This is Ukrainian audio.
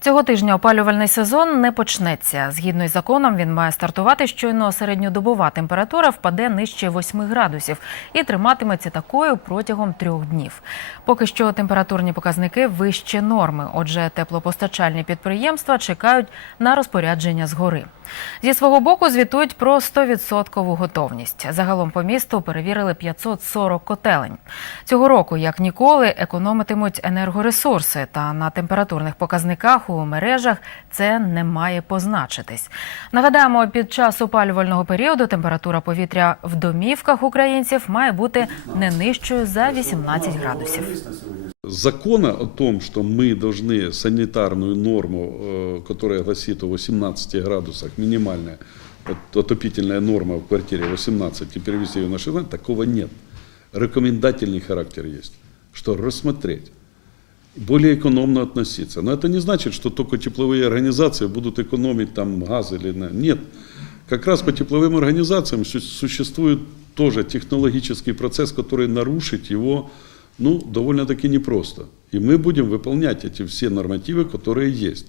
Цього тижня опалювальний сезон не почнеться. Згідно із законом, він має стартувати щойно середньодобова температура впаде нижче 8 градусів і триматиметься такою протягом трьох днів. Поки що температурні показники вище норми. Отже, теплопостачальні підприємства чекають на розпорядження згори. Зі свого боку звітують про 100% готовність. Загалом по місту перевірили 540 котелень. Цього року, як ніколи, економитимуть енергоресурси, та на температурних показниках у мережах це не має позначитись. Нагадаємо, під час опалювального періоду температура повітря в домівках українців має бути не нижчою за 18 градусів Закона о том, что мы должны санитарную норму, э, которая гласит о 18 градусах, минимальная от- отопительная норма в квартире 18, и перевести ее на 16, такого нет. Рекомендательный характер есть, что рассмотреть более экономно относиться. Но это не значит, что только тепловые организации будут экономить там газ или на- нет. Как раз по тепловым организациям су- существует тоже технологический процесс, который нарушить его ну, довольно-таки непросто. И мы будем выполнять эти все нормативы, которые есть.